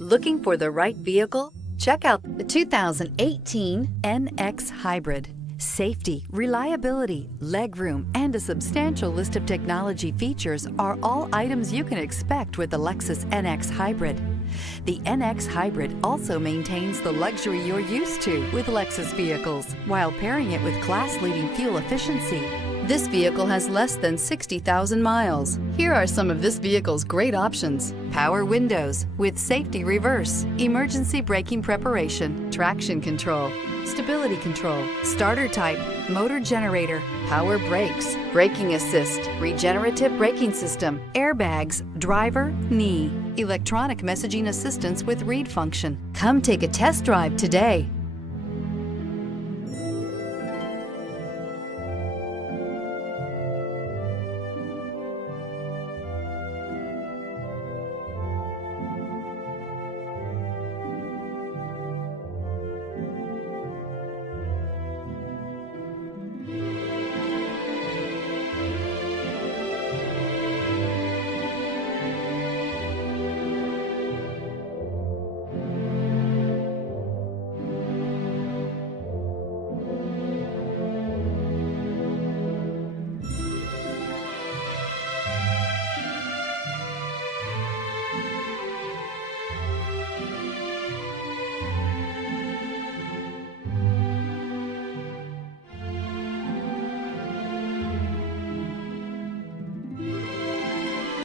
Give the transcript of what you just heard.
Looking for the right vehicle? Check out the 2018 NX Hybrid. Safety, reliability, legroom, and a substantial list of technology features are all items you can expect with the Lexus NX Hybrid. The NX Hybrid also maintains the luxury you're used to with Lexus vehicles, while pairing it with class-leading fuel efficiency. This vehicle has less than 60,000 miles. Here are some of this vehicle's great options: power windows with safety reverse, emergency braking preparation, traction control, stability control, starter type, motor generator, power brakes, braking assist, regenerative braking system, airbags, driver, knee, electronic messaging assistance with read function. Come take a test drive today.